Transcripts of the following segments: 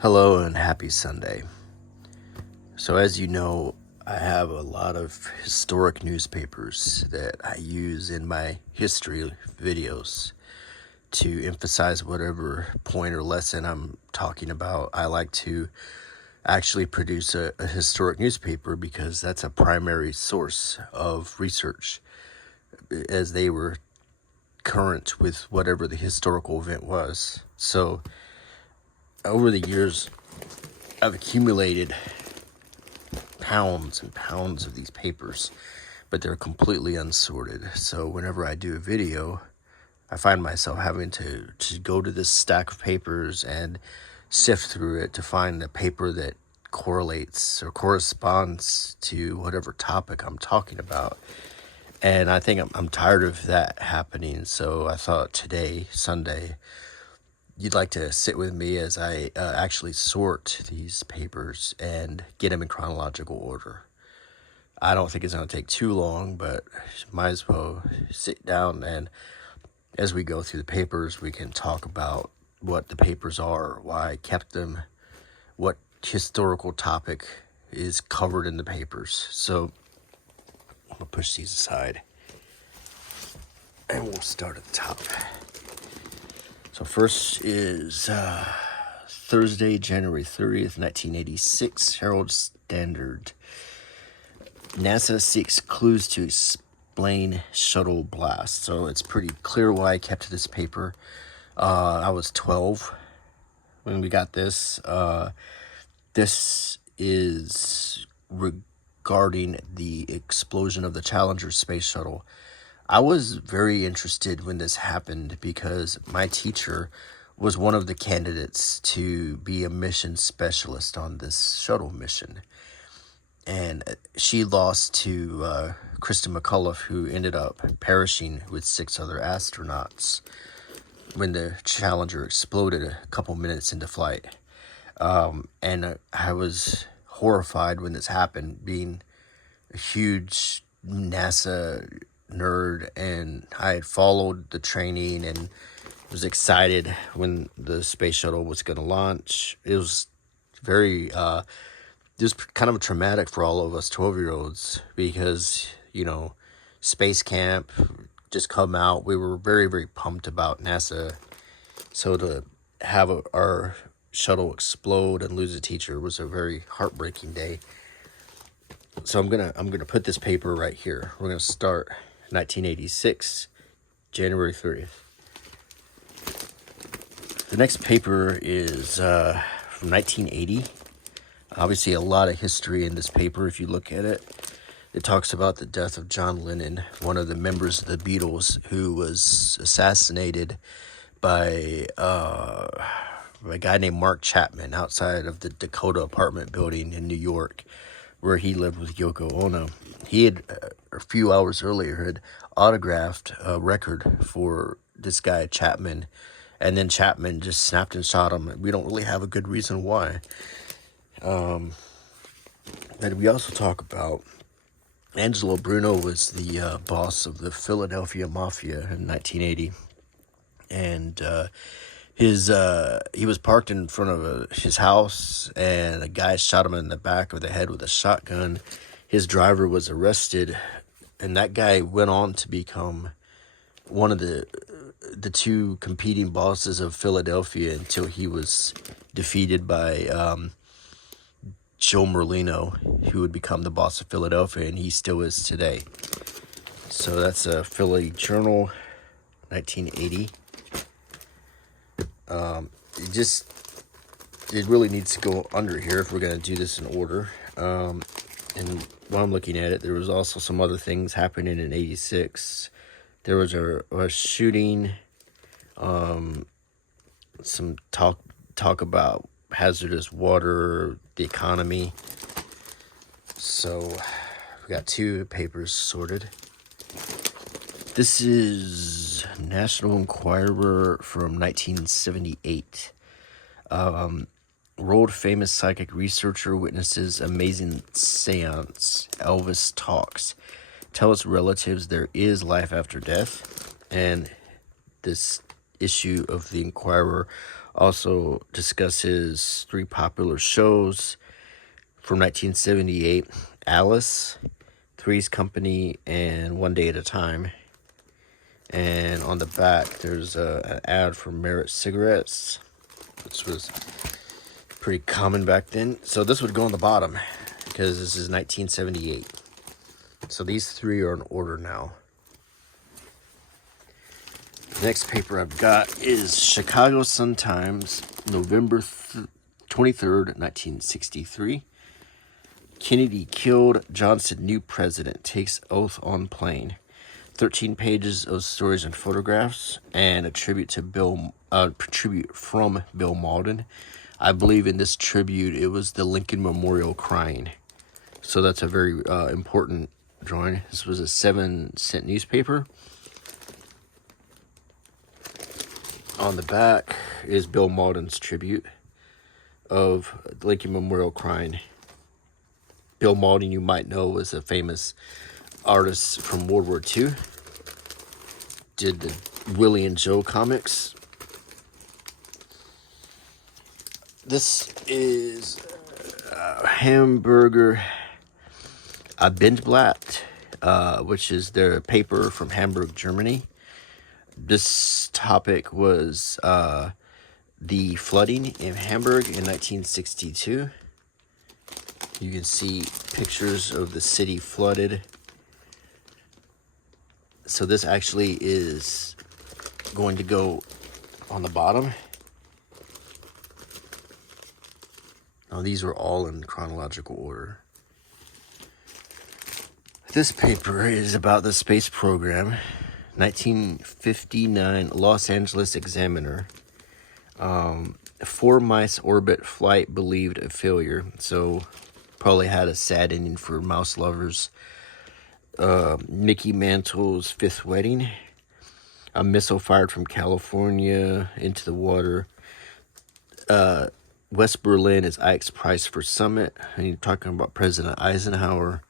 Hello and happy Sunday. So as you know, I have a lot of historic newspapers that I use in my history videos to emphasize whatever point or lesson I'm talking about. I like to actually produce a historic newspaper because that's a primary source of research, as they were current with whatever the historical event was. So over the years, I've accumulated pounds and pounds of these papers, but they're completely unsorted. So whenever I do a video, I find myself having to go to this stack of papers and sift through it to find the paper that correlates or corresponds to whatever topic I'm talking about. And I think I'm tired of that happening. So I thought today, Sunday, you'd like to sit with me as I actually sort these papers and get them in chronological order. I don't think it's going to take too long, but might as well sit down, and as we go through the papers, we can talk about what the papers are, why I kept them, what historical topic is covered in the papers. So I'm going to push these aside, and we'll start at the top. So first is Thursday, January 30th, 1986, Herald Standard. NASA seeks clues to explain shuttle blast. So it's pretty clear why I kept this paper. I was 12 when we got this. This is regarding the explosion of the Challenger space shuttle. I was very interested when this happened because my teacher was one of the candidates to be a mission specialist on this shuttle mission. And she lost to Kristen McCullough, who ended up perishing with 6 other astronauts when the Challenger exploded a couple minutes into flight. And I was horrified when this happened, being a huge NASA nerd, and I had followed the training and was excited when the space shuttle was going to launch. It was very it was kind of traumatic for all of us 12-year-olds because, you know, space camp just come out. We were very, very pumped about NASA. So to have our shuttle explode and lose a teacher was a very heartbreaking day. So I'm gonna put this paper right here. We're gonna start 1986, January 30th. The next paper is from 1980. Obviously, a lot of history in this paper. If you look at it, it talks about the death of John Lennon, one of the members of the Beatles, who was assassinated by a guy named Mark Chapman outside of the Dakota apartment building in New York, where he lived with Yoko Ono. He had, a few hours earlier, had autographed a record for this guy, Chapman, and then Chapman just snapped and shot him. We don't really have a good reason why. And we also talk about Angelo Bruno was the boss of the Philadelphia Mafia in 1980. And he was parked in front of his house, and a guy shot him in the back of the head with a shotgun. His driver was arrested, and that guy went on to become one of the 2 competing bosses of Philadelphia until he was defeated by Joe Merlino, who would become the boss of Philadelphia, and he still is today. So that's a Philly Journal, 1980. It really needs to go under here if we're going to do this in order. And while I'm looking at it, there was also some other things happening in 86. There was a shooting, some talk about hazardous water, the economy. So we got 2 papers sorted. This is National Enquirer from 1978. World famous psychic researcher witnesses amazing seance. Elvis talks. Tells relatives there is life after death. And this issue of the Enquirer Also discuss his 3 popular shows from 1978, Alice, Three's Company, and One Day at a Time. And on the back, there's an ad for Merit cigarettes, which was pretty common back then. So this would go on the bottom because this is 1978. So these 3 are in order now. The next paper I've got is Chicago Sun-Times, November 23rd, 1963. Kennedy killed, Johnson new president, takes oath on plane. 13 pages of stories and photographs, and a tribute to tribute from Bill Mauldin. I believe in this tribute it was the Lincoln Memorial crying. So that's a very important drawing. This was a 7-cent newspaper. On the back is Bill Mauldin's tribute of Lincoln Memorial crying. Bill Mauldin, you might know, was a famous artist from World War II. Did the Willie and Joe comics. This is Hamburger Abendblatt, which is their paper from Hamburg, Germany. This topic was the flooding in Hamburg in 1962. You can see pictures of the city flooded. So this actually is going to go on the bottom. Now these are all in chronological order. This paper is about the space program. 1959 Los Angeles Examiner. 4 mice orbit flight believed a failure. So probably had a sad ending for mouse lovers. Mickey Mantle's 5th wedding. A missile fired from California into the water. West Berlin is Ike's price for summit. And you're talking about President Eisenhower.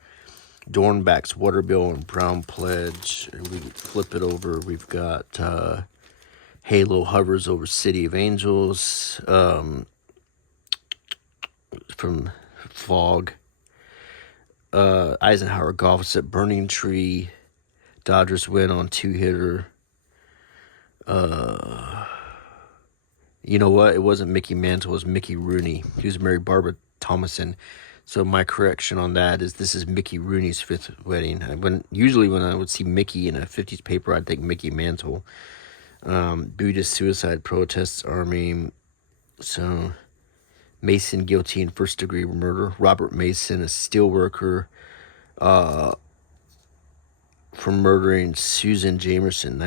Dornbach's water bill and Brown pledge. And we flip it over. We've got Halo hovers over City of Angels. From Fog. Eisenhower golfs at Burning Tree. Dodgers win on 2-hitter. You know what? It wasn't Mickey Mantle. It was Mickey Rooney. He was married Barbara Thomason. So my correction on that is this is Mickey Rooney's 5th wedding. Usually when I would see Mickey in a 50s paper, I'd think Mickey Mantle. Buddhist suicide protests, army. So Mason guilty in 1st-degree murder. Robert Mason, a steel worker, for murdering Susan Jamerson.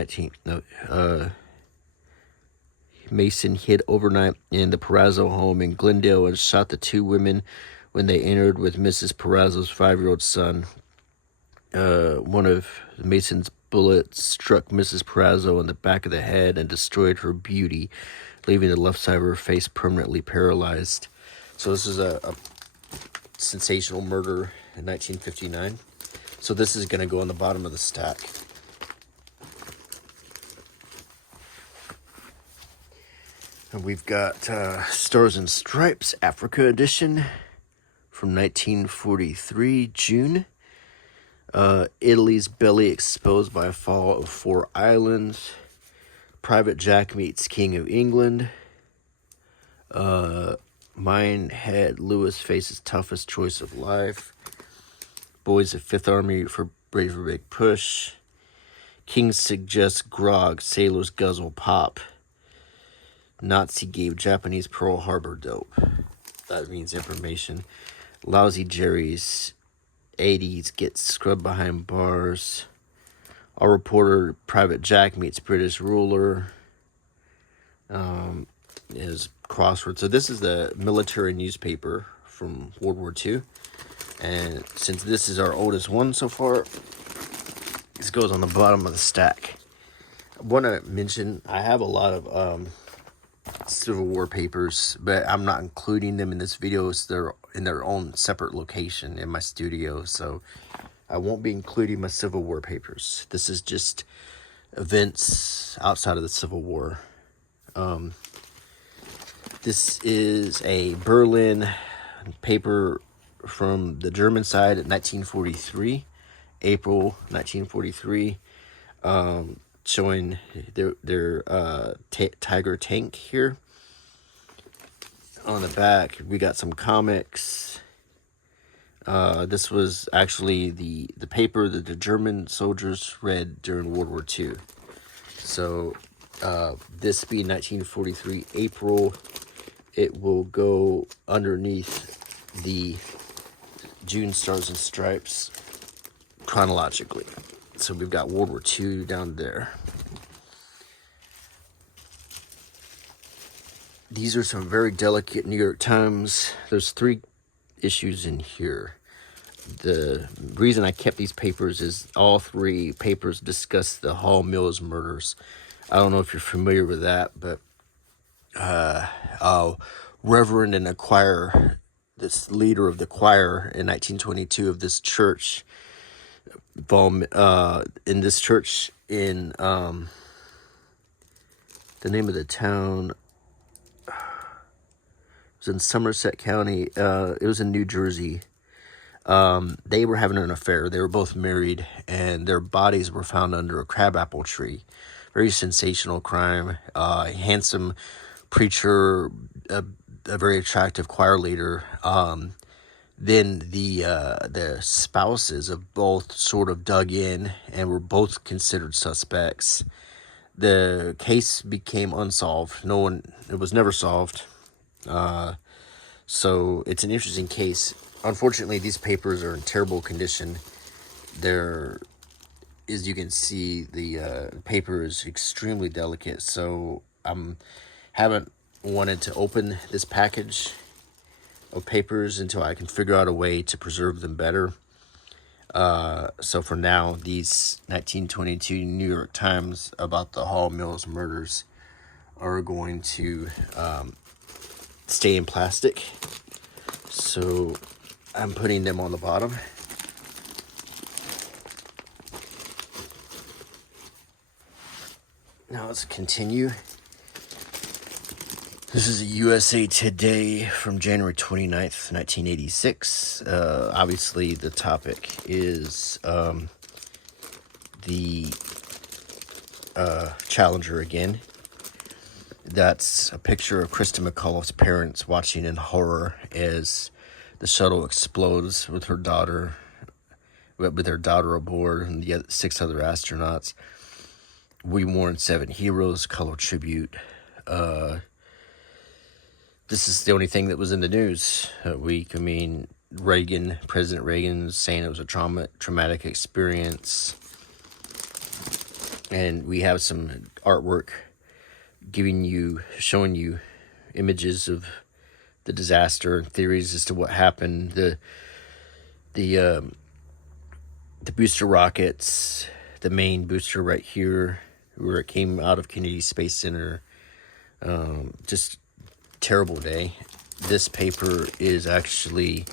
Mason hid overnight in the Perazzo home in Glendale and shot the 2 women when they entered with Mrs. Perazzo's 5-year-old son. One of Mason's bullets struck Mrs. Perazzo in the back of the head and destroyed her beauty, leaving the left side of her face permanently paralyzed. So this is a sensational murder in 1959. So this is going to go on the bottom of the stack. And we've got Stars and Stripes, Africa edition from 1943, June. Italy's belly exposed by a fall of 4 islands. Private Jack meets King of England. Minehead Lewis faces toughest choice of life. Boys of 5th Army for braver big push. King suggests grog, sailors guzzle pop. Nazi gave Japanese Pearl Harbor dope. That means information. Lousy Jerry's 80s get scrubbed behind bars. Our reporter Private Jack meets British ruler. Is crossword. So this is the military newspaper from World War II. And since this is our oldest one so far, this goes on the bottom of the stack. I want to mention I have a lot of Civil War papers, but I'm not including them in this video. They're in their own separate location in my studio, so I won't be including my Civil War papers. This is just events outside of the Civil War. This is a Berlin paper from the German side in 1943, April 1943, showing their Tiger tank here. On the back, we got some comics. This was actually the paper that the German soldiers read during World War II. So this being 1943 April, it will go underneath the June Stars and Stripes chronologically. So we've got World War II down there. These are some very delicate New York Times. There's 3 issues in here. The reason I kept these papers is all 3 papers discuss the Hall Mills murders. I don't know if you're familiar with that, but Reverend and a choir, this leader of the choir in 1922 of this church, in this church in the name of the town, it was in Somerset County. It was in New Jersey. They were having an affair. They were both married, and their bodies were found under a crabapple tree. Very sensational crime. Handsome preacher, a very attractive choir leader. Then the spouses of both sort of dug in and were both considered suspects. The case became unsolved. It was never solved. So it's an interesting case. Unfortunately, these papers are in terrible condition. As you can see, the paper is extremely delicate. So haven't wanted to open this package of papers until I can figure out a way to preserve them better. So for now, these 1922 New York Times about the Hall Mills murders are going to stay in plastic. So I'm putting them on the bottom. Now let's continue. This is a USA Today from January 29th, 1986. Obviously, the topic is the Challenger again. That's a picture of Krista McAuliffe's parents watching in horror as the shuttle explodes with her daughter aboard and the 6 other astronauts. We mourn 7 heroes, color tribute. This is the only thing that was in the news that week. I mean, President Reagan was saying it was a traumatic experience. And we have some artwork showing you images of the disaster and theories as to what happened. The booster rockets, the main booster right here, where it came out of Kennedy Space Center. Just terrible day. This paper is actually,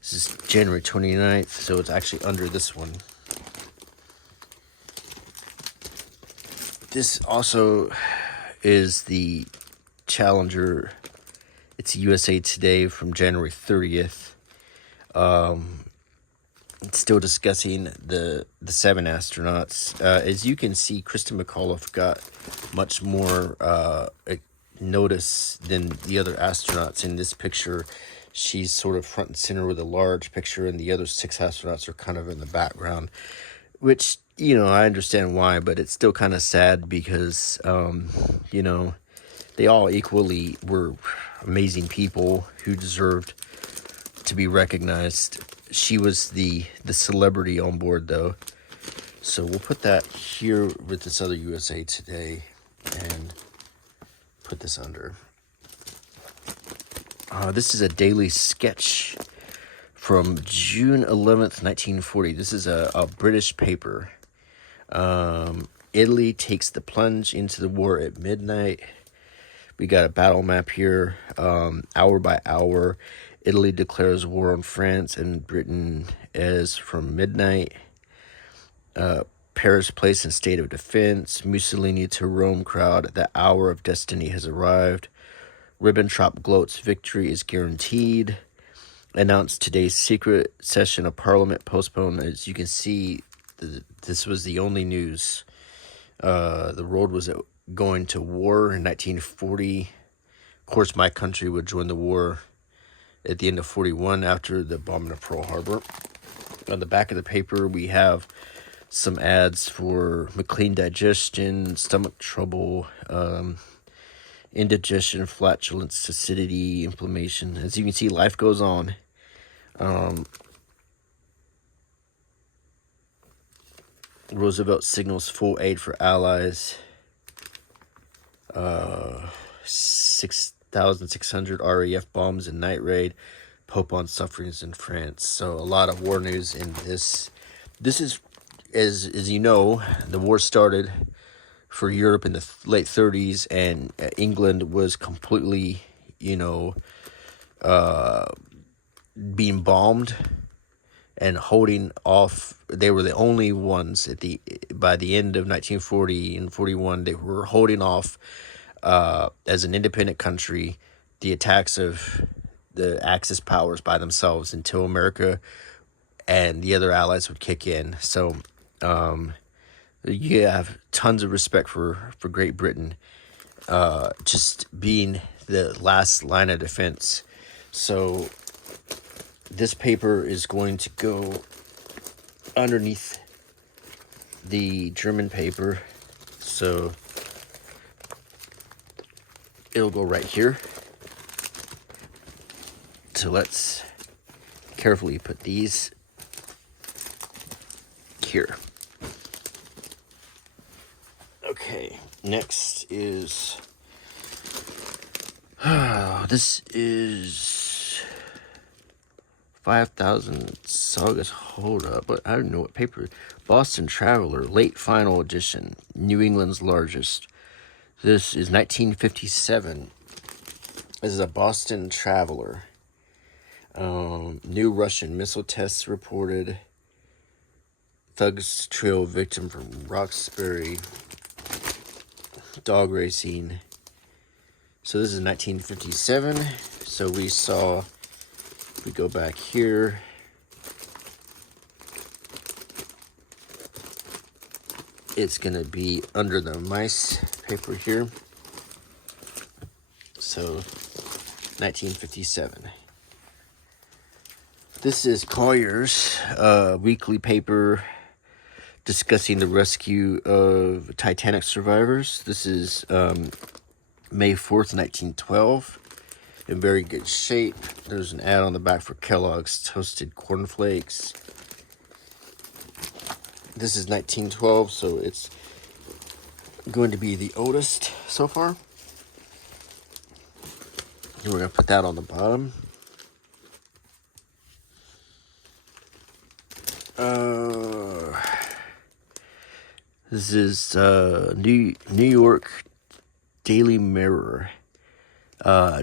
this is January 29th, so it's actually under this one. This also is the Challenger. It's USA Today from January 30th. It's still discussing the 7 astronauts. As you can see, Krista McAuliffe got much more notice than the other astronauts in this picture. She's sort of front and center with a large picture, and the other 6 astronauts are kind of in the background, which, I understand why, but it's still kind of sad because, they all equally were amazing people who deserved to be recognized. She was the celebrity on board, though. So we'll put that here with this other USA Today and put this under. This is a daily sketch from June 11th, 1940. This is a British paper. Italy takes the plunge into the war at midnight. We got a battle map here. Hour by hour, Italy declares war on France and Britain as from midnight. Paris placed in state of defense. Mussolini to Rome crowd. The hour of destiny has arrived. Ribbentrop gloats victory is guaranteed. Announced today's secret session of Parliament postponed. As you can see, this was the only news. The world was going to war in 1940. Of course, my country would join the war at the end of 41 after the bombing of Pearl Harbor. On the back of the paper, we have some ads for McLean digestion, stomach trouble, indigestion, flatulence, acidity, inflammation. As you can see, life goes on. Roosevelt signals full aid for allies. 6,600 RAF bombs in night raid. Pope on sufferings in France. So a lot of war news in this. This is, as you know, the war started for Europe in the late 30s, and England was completely, being bombed and holding off. They were the only ones by the end of 1940 and 41. They were holding off as an independent country the attacks of the Axis powers by themselves until America and the other allies would kick in. So you have tons of respect for Great Britain just being the last line of defense. So this paper is going to go underneath the German paper. So it'll go right here. So let's carefully put these here. Okay, next is this is 5,000 sagas. Hold up, but I don't know what paper. Boston Traveler, late final edition, New England's largest. This is 1957. This is a Boston Traveler. New Russian missile tests reported. Thugs trail victim from Roxbury. Dog racing. So this is 1957. So we go back here. It's going to be under the mice paper here. So 1957. This is Collier's weekly paper discussing the rescue of Titanic survivors. This is May 4th, 1912. In very good shape. There's an ad on the back for Kellogg's Toasted Cornflakes. This is 1912, so it's going to be the oldest so far. And we're going to put that on the bottom. This is New York Daily Mirror.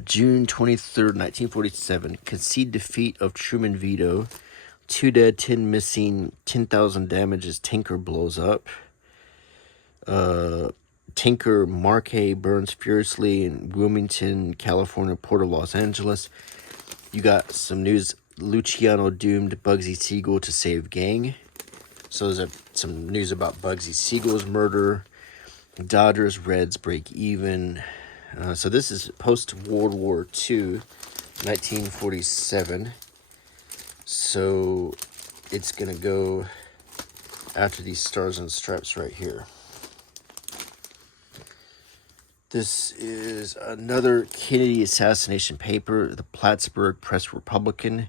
June 23rd, 1947. Concede defeat of Truman veto. 2 dead, 10 missing, 10,000 damage as tanker blows up. Tanker Marquet burns furiously in Wilmington, California, Port of Los Angeles. You got some news. Luciano doomed Bugsy Siegel to save gang. So there's some news about Bugsy Siegel's murder. Dodgers, Reds break even. So this is post-World War II, 1947. So it's going to go after these stars and stripes right here. This is another Kennedy assassination paper, the Plattsburgh Press Republican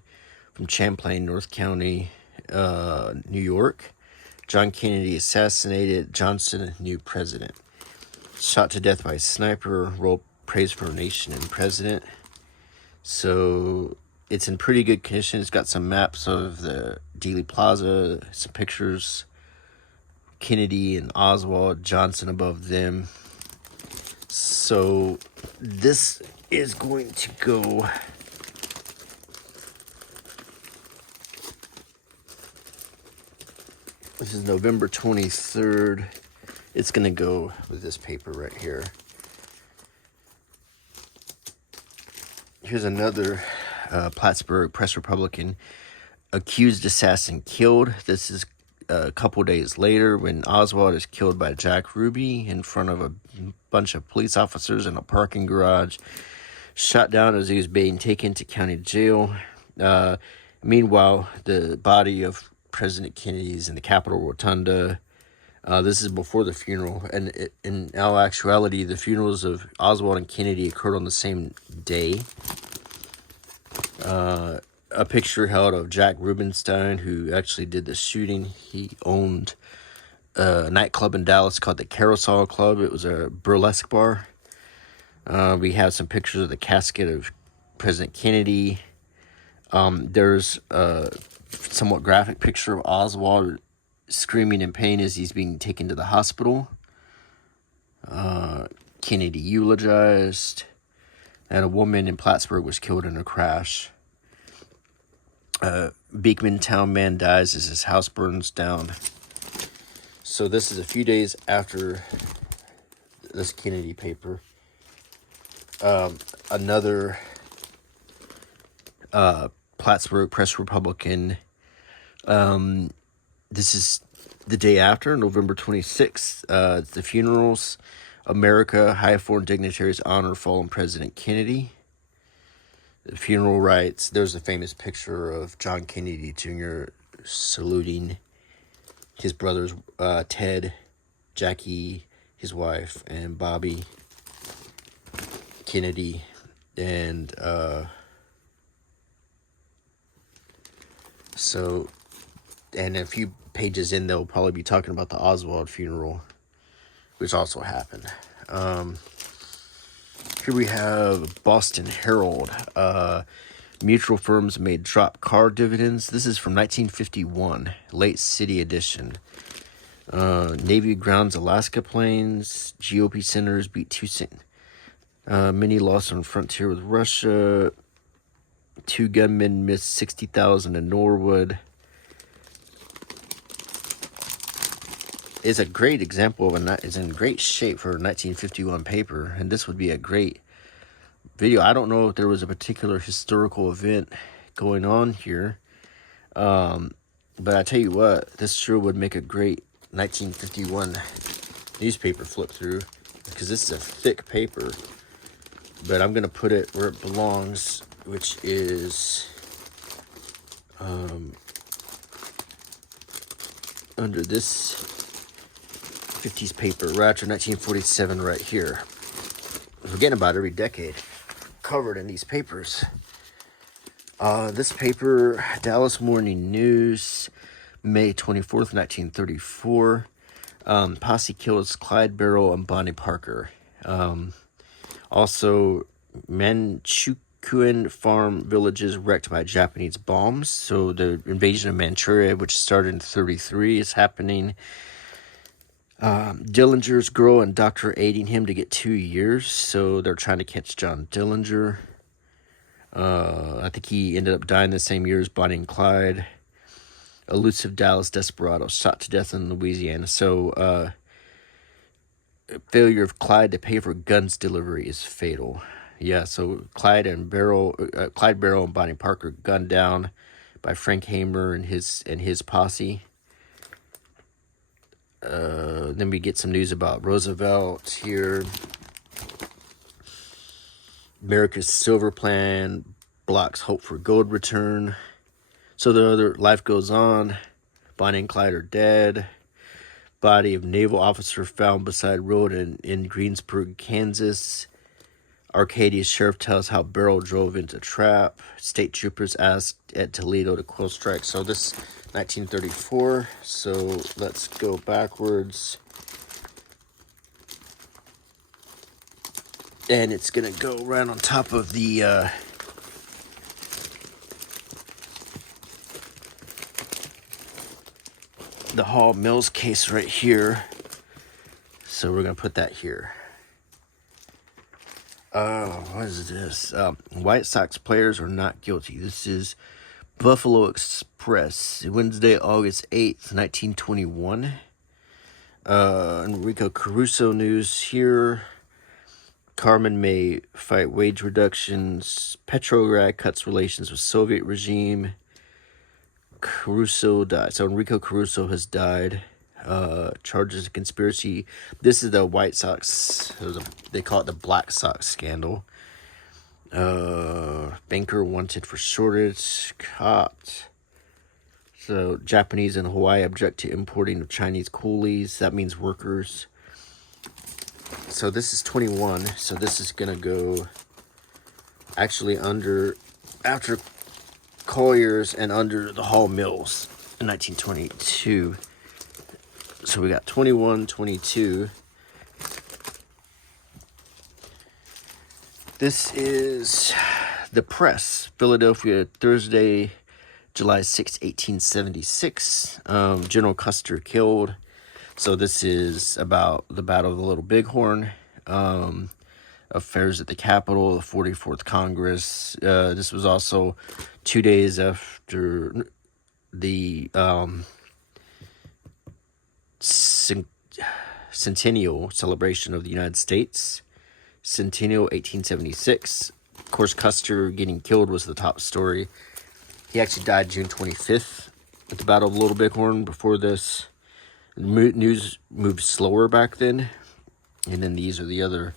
from Champlain, North County, New York. John Kennedy assassinated, Johnson, new president. Shot to death by a sniper, roll praise for nation and president. So it's in pretty good condition. It's got some maps of the Dealey Plaza, some pictures, Kennedy and Oswald, Johnson above them. So this is going to go this is November 23rd. It's going to go with this paper right here. Here's another Plattsburgh Press Republican. Accused assassin killed. This is a couple days later when Oswald is killed by Jack Ruby in front of a bunch of police officers in a parking garage. Shot down as he was being taken to county jail. Meanwhile, the body of President Kennedy is in the Capitol Rotunda. This is before the funeral, and in all actuality, the funerals of Oswald and Kennedy occurred on the same day. A picture held of Jack Rubenstein, who actually did the shooting. He owned a nightclub in Dallas called the Carousel Club. It was a burlesque bar. We have some pictures of the casket of President Kennedy. There's a somewhat graphic picture of Oswald screaming in pain as he's being taken to the hospital. Kennedy eulogized. And a woman in Plattsburgh was killed in a crash. Beekman Town man dies as his house burns down. So this is a few days after this Kennedy paper. Another Plattsburgh Press Republican. This is the day after, November 26th. The funerals. America, high foreign dignitaries honor fallen President Kennedy. The funeral rites. There's a famous picture of John Kennedy Jr. saluting his brothers, Ted, Jackie, his wife, and Bobby Kennedy. And and a few pages in, they'll probably be talking about the Oswald funeral, which also happened. Here we have Boston Herald. Mutual firms may drop car dividends. This is from 1951, late city edition. Navy grounds Alaska planes. GOP senators beat many lost on frontier with Russia. 2 gunmen missed 60,000 in Norwood. Is a great example of is in great shape for a 1951 paper, and this would be a great video. I don't know if there was a particular historical event going on here, but I tell you what, this sure would make a great 1951 newspaper flip through, because this is a thick paper. But I'm gonna put it where it belongs, which is under this 50s paper, right after 1947, right here. We're getting about every decade covered in these papers. This paper, Dallas Morning News, May 24th, 1934. Posse kills Clyde Barrow and Bonnie Parker. Also, Manchukuo farm villages wrecked by Japanese bombs. So the invasion of Manchuria, which started in 1933, is happening. Dillinger's girl and doctor aiding him to get 2 years, so they're trying to catch John Dillinger. I think he ended up dying the same year as Bonnie and Clyde. Elusive Dallas desperado shot to death in Louisiana. So, failure of Clyde to pay for guns delivery is fatal. Yeah, so Clyde Barrow and Bonnie Parker gunned down by Frank Hamer and his posse. Then we get some news about Roosevelt here. America's Silver Plan blocks hope for gold return. So the other life goes on. Bonnie and Clyde are dead. Body of naval officer found beside road in Greensburg, Kansas. Arcadia sheriff tells how Barrow drove into trap. State troopers asked at Toledo to quell strike. So this 1934. So let's go backwards. And it's going to go right on top of the Hall Mills case right here. So we're going to put that here. What is this? White Sox players are not guilty. This is Buffalo Express, Wednesday, August 8th, 1921. Enrico Caruso news here. Carmen may fight wage reductions. Petrograd cuts relations with Soviet regime. Caruso died. So Enrico Caruso has died. Charges of conspiracy. This is the White Sox. They call it the Black Sox scandal. Banker wanted for shortage. Copped. So Japanese in Hawaii object to importing of Chinese coolies. That means workers. So this is 21. So this is going to go actually after Collier's and under the Hall Mills in 1922. So we got 21, 22. This is the Press, Philadelphia, Thursday, July 6, 1876. General Custer killed. So this is about the Battle of the Little Bighorn, affairs at the Capitol, the 44th Congress. This was also 2 days after the Centennial celebration of the United States. Centennial, 1876. Of course, Custer getting killed was the top story. He actually died June 25th at the Battle of the Little Bighorn. Before this, news moved slower back then. And then these are the other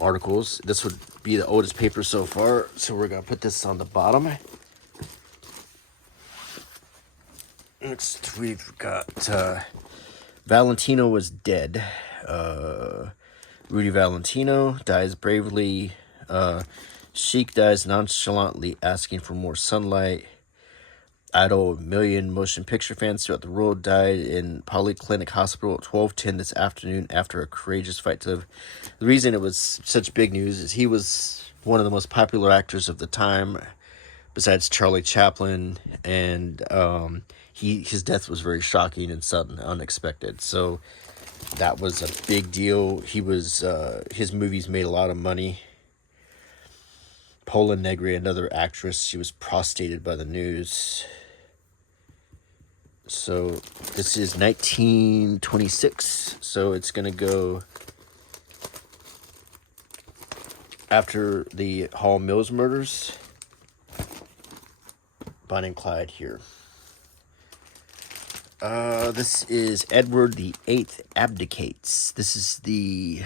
articles. This would be the oldest paper so far. So we're going to put this on the bottom. Next, we've got Valentino was dead. Rudy Valentino dies bravely. Sheik dies nonchalantly, asking for more sunlight. Idol, a million motion picture fans throughout the world, died in Polyclinic Hospital at 12:10 this afternoon after a courageous fight to live. The reason it was such big news is he was one of the most popular actors of the time, besides Charlie Chaplin, and his death was very shocking and sudden, unexpected. So that was a big deal. His movies made a lot of money. Paula Negri, another actress, she was prostrated by the news. So this is 1926. So it's going to go after the Hall Mills murders. Bonnie and Clyde here. This is Edward VIII abdicates. This is the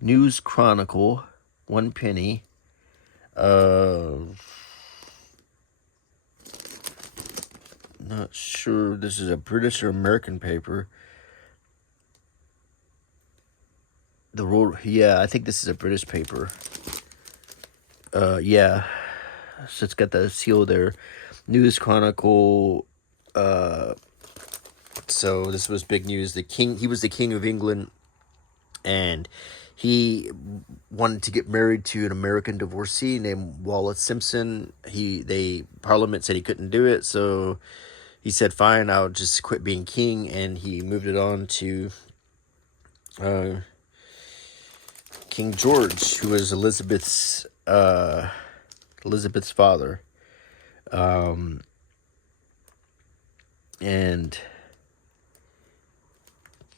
News Chronicle, 1 penny. Not sure this is a British or American paper. I think this is a British paper. Yeah. So it's got the seal there. News Chronicle. So this was big news. He was the King of England, and he wanted to get married to an American divorcee named Wallace Simpson. Parliament said he couldn't do it, so he said, fine, I'll just quit being king, and he moved it on to King George, who was Elizabeth's father. And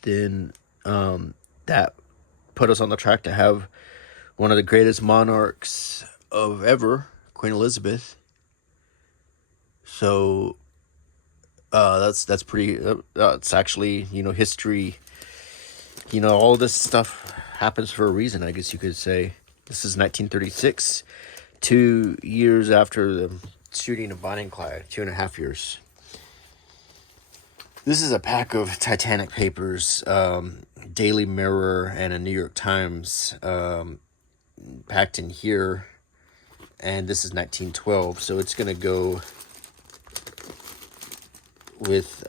then that put us on the track to have one of the greatest monarchs of ever, Queen Elizabeth. So that's pretty. It's actually, history. All this stuff happens for a reason, I guess you could say. This is 1936, 2 years after the shooting of Bonnie and Clyde, 2.5 years. This is a pack of Titanic papers, Daily Mirror and a New York Times, packed in here. And this is 1912, so it's going to go with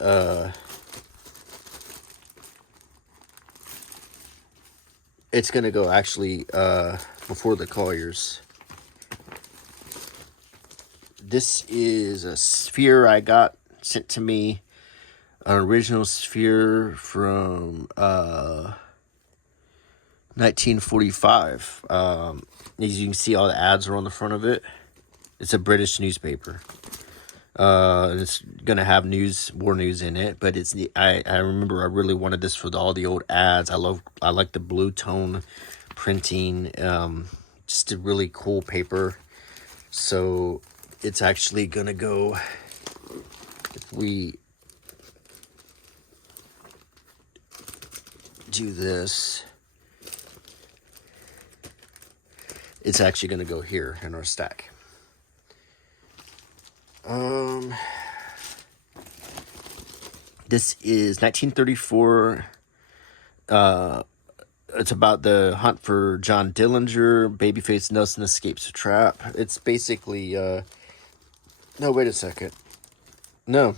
it's going to go actually before the Colliers. This is a sphere I got sent to me, an original sphere from 1945. As you can see, all the ads are on the front of it. It's a British newspaper. It's gonna have more news in it, but I remember I really wanted this for all the old ads. I like the blue tone printing. Just a really cool paper. So it's actually going to go, if we do this, it's actually going to go here in our stack. This is 1934. It's about the hunt for John Dillinger. Babyface Nelson escapes a trap. It's basically, no, wait a second. No,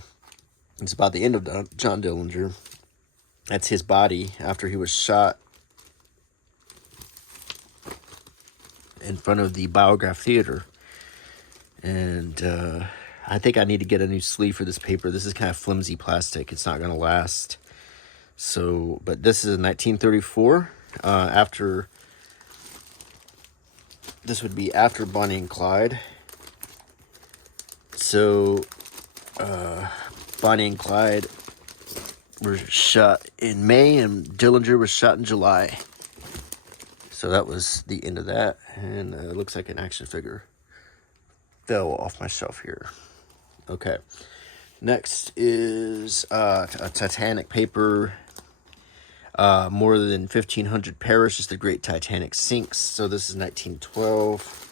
it's about the end of John Dillinger. That's his body after he was shot in front of the Biograph Theater. And I think I need to get a new sleeve for this paper. This is kind of flimsy plastic. It's not going to last. So, but this is 1934. After, this would be after Bonnie and Clyde. So, Bonnie and Clyde were shot in May and Dillinger was shot in July. So that was the end of that. And it looks like an action figure fell off my shelf here. Okay. Next is a Titanic paper. More than 1,500 perish as the Great Titanic sinks. So this is 1912.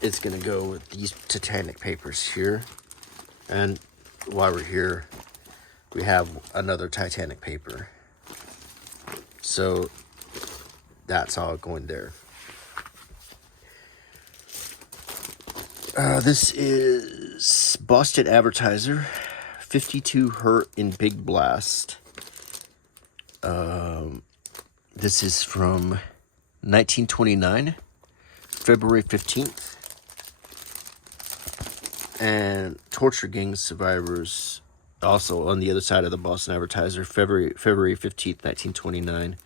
It's going to go with these Titanic papers here. And while we're here, we have another Titanic paper. So that's all going there. This is Boston Advertiser, 52 hurt in big blast. This is from 1929, February 15th. And torture gang survivors, also on the other side of the Boston Advertiser, February 15th, 1929.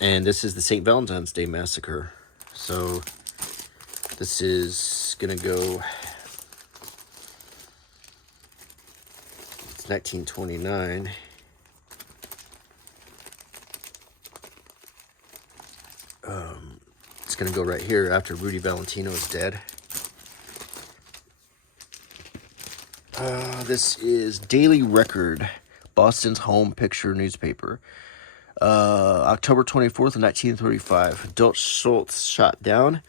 And this is the St. Valentine's Day massacre. So this is going to go, it's 1929. It's going to go right here after Rudy Valentino is dead. This is Daily Record, Boston's home picture newspaper. October 24th, 1935. Adult Schultz shot down,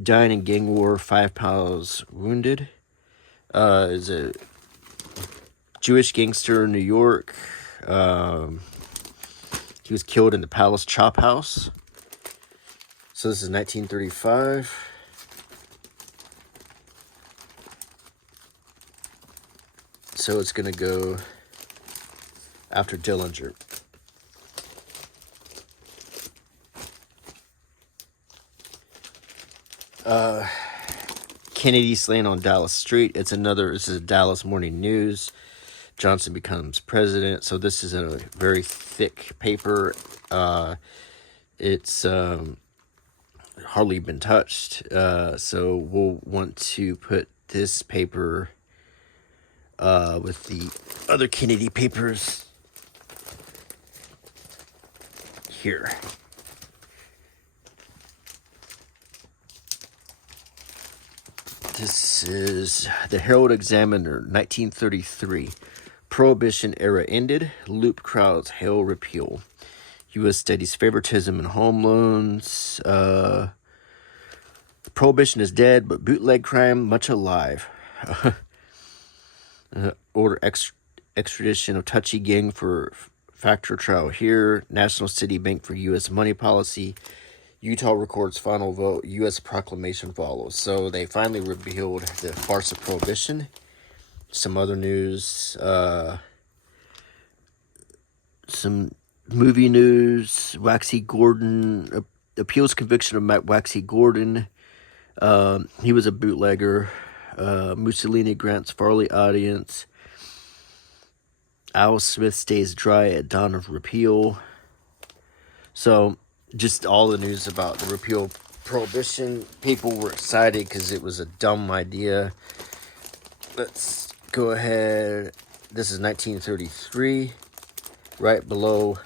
dying in gang war, 5 pounds wounded. Is a Jewish gangster in New York. He was killed in the Palace Chop House. So this is 1935. So it's going to go after Dillinger. Kennedy slain on Dallas Street. This is a Dallas Morning News. Johnson becomes president. So this is a very thick paper. It's hardly been touched. So we'll want to put this paper with the other Kennedy papers here. This is the Herald Examiner, 1933. Prohibition era ended. Loop crowds hail repeal. U.S. studies favoritism in home loans. Prohibition is dead, but bootleg crime much alive. Order extradition of touchy gang for factor trial here. National City Bank for U.S. money policy. Utah records final vote. U.S. proclamation follows. So they finally revealed the farce of Prohibition. Some other news. Some movie news. Waxy Gordon appeals conviction of Waxy Gordon. He was a bootlegger. Mussolini grants Farley audience. Al Smith stays dry at dawn of repeal. So, just all the news about the repeal Prohibition. People were excited because it was a dumb idea. Let's go ahead. This is 1933. Right below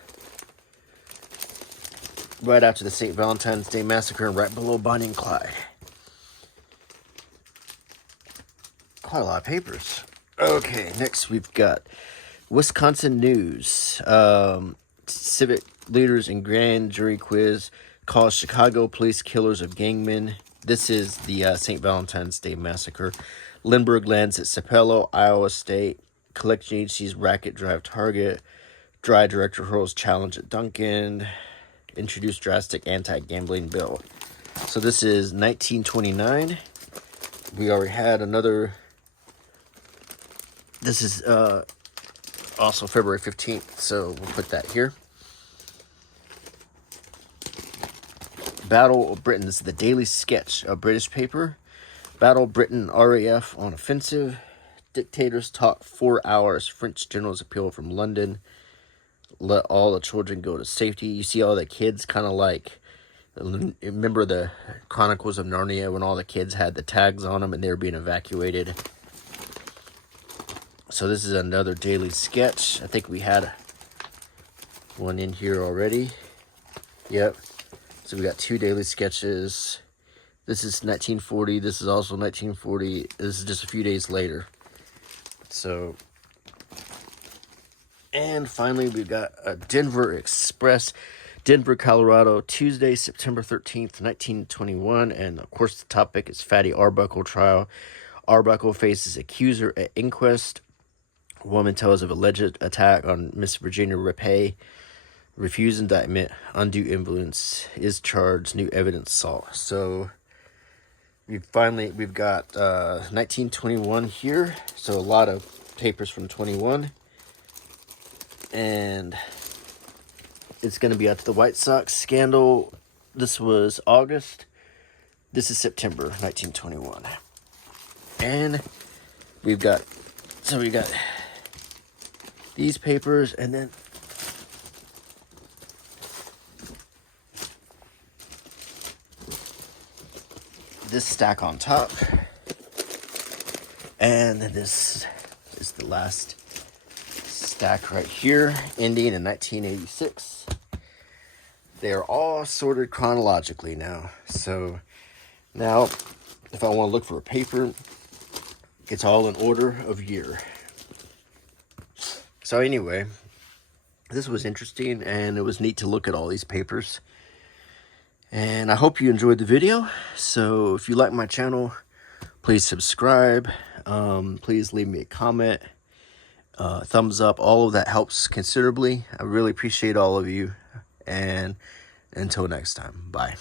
right after the St. Valentine's Day massacre and right below Bonnie and Clyde. Quite a lot of papers. Okay, next we've got Wisconsin news. Civic leaders and grand jury quiz calls Chicago police killers of gangmen. This is the St. Valentine's Day massacre. Lindbergh lands at Sapelo, Iowa State. Collection agencies racket drive target. Dry director hurls challenge at Duncan. Introduced drastic anti-gambling bill. So this is 1929. We already had another. This is also February 15th, so we'll put that here. Battle of Britain. This is the Daily Sketch, a British paper. Battle of Britain, RAF on offensive. Dictators talk 4 hours. French generals appeal from London. Let all the children go to safety. You see all the kids kind of like, remember the Chronicles of Narnia when all the kids had the tags on them and they were being evacuated. So this is another Daily Sketch. I think we had one in here already. Yep. So we got 2 Daily Sketches. This is 1940. This is also 1940. This is just a few days later. So, and finally we've got a Denver Express. Denver, Colorado, Tuesday, September 13th, 1921. And of course the topic is Fatty Arbuckle trial. Arbuckle faces accuser at inquest. Woman tells of alleged attack on Miss Virginia Rapay. Refused indictment. Undue influence is charged. New evidence sought. So we've got 1921 here. So a lot of papers from 21. And it's going to be out to the White Sox scandal. This was August. This is September 1921. And we got these papers, and then this stack on top, and this is the last stack right here, ending in 1986. They're all sorted chronologically now. So now, if I want to look for a paper, it's all in order of year. So anyway, this was interesting, and it was neat to look at all these papers. And I hope you enjoyed the video. So if you like my channel, please subscribe. Please leave me a comment, thumbs up. All of that helps considerably. I really appreciate all of you. And until next time, bye.